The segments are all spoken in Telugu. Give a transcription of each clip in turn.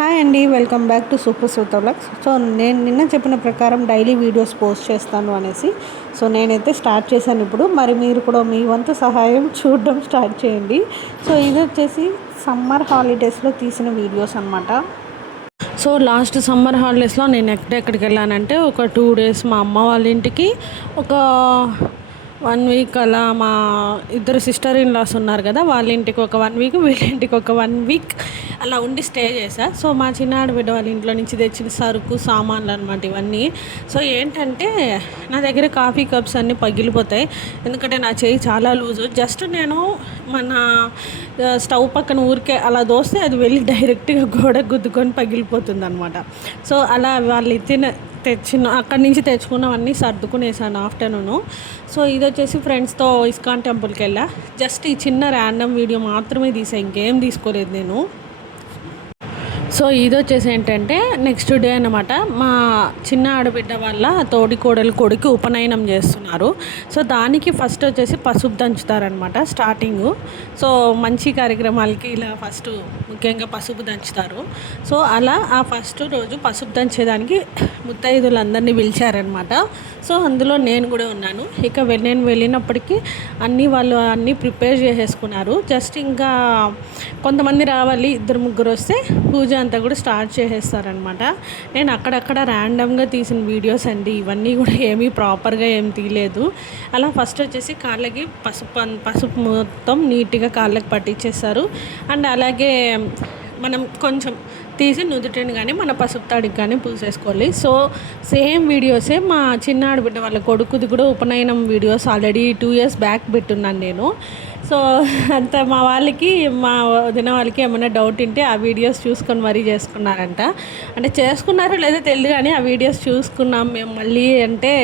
హాయ్ అండి, welcome back to super Shweta vlogs. So నేను నిన్న చెప్పిన ప్రకారం డైలీ వీడియోస్ పోస్ట్ చేస్తాను అనేసి నేనైతే స్టార్ట్ చేశాను. ఇప్పుడు మరి మీరు కూడా మీ వంతు సహాయం చూడడం స్టార్ట్ చేయండి. సో ఇది వచ్చేసి సమ్మర్ హాలిడేస్లో తీసిన వీడియోస్ అనమాట. సో లాస్ట్ సమ్మర్ హాలిడేస్లో నేను ఎక్కడికి వెళ్ళానంటే ఒక 2 days మా అమ్మ వాళ్ళ ఇంటికి, ఒక 1 week అలా మా ఇద్దరు సిస్టర్ ఇన్ లాస్ ఉన్నారు కదా, వాళ్ళ ఇంటికి ఒక 1 week, వీళ్ళ ఇంటికి ఒక 1 week అలా ఉండి స్టే చేశా. సో మా చిన్నాడు బిడ్డ వాళ్ళ ఇంట్లో నుంచి తెచ్చిన సరుకు సామాన్లు అనమాట ఇవన్నీ. సో ఏంటంటే నా దగ్గర కాఫీ కప్స్ అన్నీ పగిలిపోతాయి, ఎందుకంటే నా చేయి చాలా లూజు. జస్ట్ నేను మన స్టవ్ పక్కన ఊరికే అలా దోస్తే అది వెళ్ళి డైరెక్ట్గా గోడ గుద్దుకొని పగిలిపోతుంది అనమాట. సో అలా వాళ్ళు అక్కడి నుంచి తెచ్చుకున్నవన్నీ సర్దుకునేసాను ఆఫ్టర్నూను. సో ఇది వచ్చేసి ఫ్రెండ్స్తో ఇస్కాన్ టెంపుల్కి వెళ్ళా. జస్ట్ ఈ చిన్న ర్యాండమ్ వీడియో మాత్రమే తీసా, ఇంకేం తీసుకోలేదు నేను. సో ఇది వచ్చేసి ఏంటంటే నెక్స్ట్ డే అనమాట, మా చిన్న ఆడబిడ్డ వాళ్ళ తోడికోడలు కొడుకు ఉపనయనం చేస్తున్నారు. సో దానికి ఫస్ట్ వచ్చేసి పసుపు దంచుతారనమాట స్టార్టింగు. సో మంచి కార్యక్రమాలకి ఇలా ఫస్ట్ ముఖ్యంగా పసుపు దంచుతారు. సో అలా ఆ ఫస్ట్ రోజు పసుపు దంచేదానికి ముత్తైదులందరినీ పిలిచారనమాట. సో అందులో నేను కూడా ఉన్నాను. ఇక నేను వెళ్ళినప్పటికీ వాళ్ళు అన్నీ ప్రిపేర్ చేసేసుకున్నారు. జస్ట్ ఇంకా కొంతమంది రావాలి, 2-3 వస్తే పూజ అంతా కూడా స్టార్ట్ చేసేస్తారనమాట. నేను అక్కడక్కడ ర్యాండమ్గా తీసిన వీడియోస్ అండి, ఇవన్నీ కూడా ఏమీ ప్రాపర్గా ఏం తీయలేదు. అలా ఫస్ట్ వచ్చేసి కాళ్ళకి పసుపు మొత్తం నీట్గా కాళ్ళకి పట్టించేస్తారు. అండ్ అలాగే మనం కొంచెం తీసి నుదుటిని కానీ మన పసుపు తాడికి కానీ పూసేసుకోవాలి. సో సేమ్ వీడియోసే మా చిన్నాడు బిడ్డ వాళ్ళ కొడుకుది కూడా ఉపనయనం వీడియోస్ ఆల్రెడీ 2 years బ్యాక్ పెట్టున్నాను నేను. సో అంత మా వదిన వాళ్ళకి ఏమైనా డౌట్ ఉంటే ఆ వీడియోస్ చూసుకొని మరీ చేసుకున్నారంట. అంటే చేసుకున్నారో లేదో తెలియదు, కానీ ఆ వీడియోస్ చూసుకున్నాం మేము మళ్ళీ. అంటే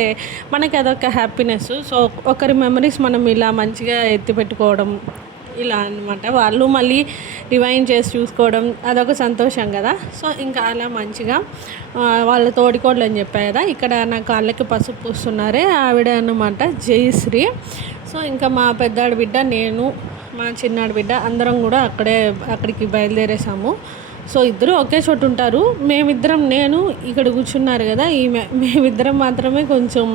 మనకి అదొక హ్యాపీనెస్. సో ఒకరి మెమరీస్ మనం ఇలా మంచిగా ఎత్తిపెట్టుకోవడం ఇలా అనమాట. వాళ్ళు మళ్ళీ రివైండ్ చేసి చూసుకోవడం అదొక సంతోషం కదా. సో ఇంకా అలా మంచిగా వాళ్ళ తోడికోడలు అని చెప్పాయి కదా, ఇక్కడ నా కాళ్ళకి పసుపు పూస్తున్నారే ఆవిడ అన్నమాట, జయశ్రీ. సో ఇంకా మా పెద్దాడి బిడ్డ, నేను, మా చిన్నాడి బిడ్డ అందరం కూడా అక్కడికి బయలుదేరేసాము. సో ఇద్దరు ఒకే చోటు ఉంటారు. నేను ఇక్కడ కూర్చున్నారు కదా, మేమిద్దరం మాత్రమే కొంచెం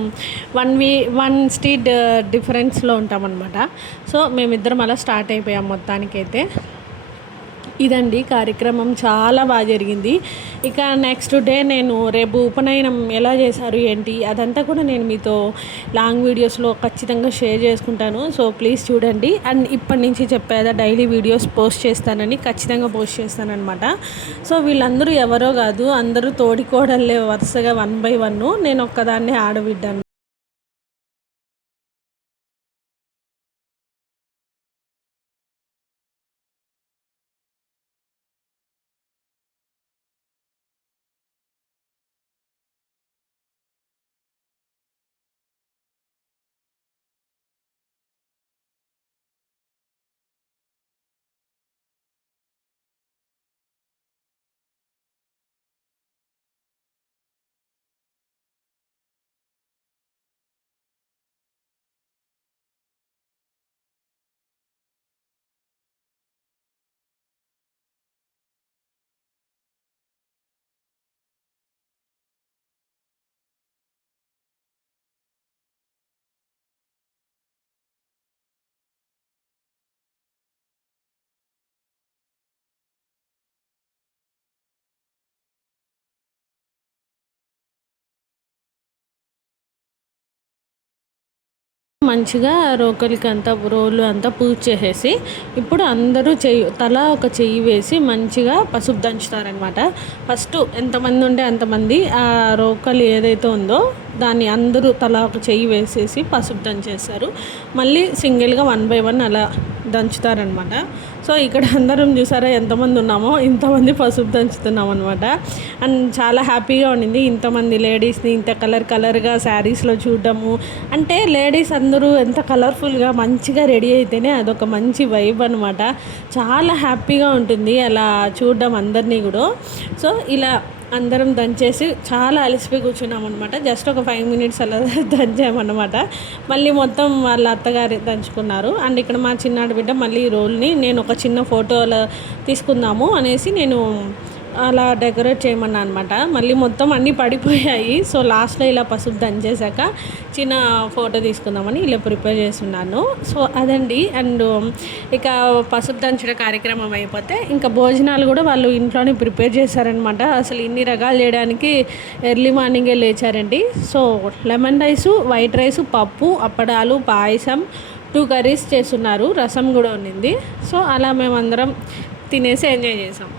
1 street డిఫరెన్స్లో ఉంటామన్నమాట. సో మేమిద్దరం అలా స్టార్ట్ అయిపోయాం మొత్తానికైతే. ఇదండి కార్యక్రమం, చాలా బాగా జరిగింది. ఇక నెక్స్ట్ డే నేను రేపు ఉపనయనం ఎలా చేశారు ఏంటి అదంతా కూడా నేను మీతో లాంగ్ వీడియోస్లో ఖచ్చితంగా షేర్ చేసుకుంటాను. సో ప్లీజ్ చూడండి. అండ్ ఇప్పటి నుంచి చెప్పేదా డైలీ వీడియోస్ పోస్ట్ చేస్తానని, ఖచ్చితంగా పోస్ట్ చేస్తానన్నమాట. సో వీళ్ళందరూ ఎవరో కాదు, అందరూ తోడికోడళ్ళే వరుసగా 1 by 1. నేను ఒక్కదాన్నే ఆడబిడ్డాను. మంచిగా రోలు అంతా పూజ చేసేసి ఇప్పుడు అందరూ తలా ఒక చెయ్యి వేసి మంచిగా పసుపు దంచుతారనమాట. ఫస్ట్ ఎంతమంది ఉంటే అంతమంది ఆ రోకలి ఏదైతే ఉందో దాన్ని అందరూ తలా ఒక చెయ్యి వేసేసి పసుపు దంచేస్తారు. మళ్ళీ సింగిల్గా 1 by 1 అలా దంచుతారనమాట. సో ఇక్కడ అందరం చూసారా ఎంతమంది ఉన్నామో, ఇంతమంది పసుపు దంచుతున్నాం అనమాట. అండ్ చాలా హ్యాపీగా ఉండింది ఇంతమంది లేడీస్ని ఇంత కలర్గా శారీస్లో చూడడము. అంటే లేడీస్ అందరూ ఎంత కలర్ఫుల్గా మంచిగా రెడీ అయితేనే అదొక మంచి వైబ్ అనమాట. చాలా హ్యాపీగా ఉంటుంది అలా చూడడం అందరినీ కూడా. సో ఇలా అందరం దంచేసి చాలా అలసిపోయి కూర్చున్నాం అనమాట. జస్ట్ ఒక 5 minutes అలా దంచామన్నమాట. మళ్ళీ మొత్తం వాళ్ళ అత్తగారు దంచుకున్నారు. అండ్ ఇక్కడ మా చిన్నాడు బిడ్డ మళ్ళీ రోల్ని నేను ఒక చిన్న ఫోటోలో తీసుకుందాము అనేసి నేను అలా డెకరేట్ చేయమన్నా అనమాట. మళ్ళీ మొత్తం అన్నీ పడిపోయాయి. సో లాస్ట్లో ఇలా పసుపు దంచేసాక చిన్న ఫోటో తీసుకుందామని ఇలా ప్రిపేర్ చేస్తున్నాను. సో అదండి. అండ్ ఇక పసుపు దంచడం కార్యక్రమం అయిపోతే ఇంకా భోజనాలు కూడా వాళ్ళు ఇంట్లోనే ప్రిపేర్ చేశారనమాట. అసలు ఇన్ని రకాలు చేయడానికి ఎర్లీ మార్నింగే లేచారండి. So lemon rice, white rice, పప్పు, అప్పడాలు, పాయసం, 2 కర్రీస్ చేస్తున్నారు. రసం కూడా ఉన్నింది. సో అలా మేమందరం తినేసి ఎంజాయ్ చేసాం.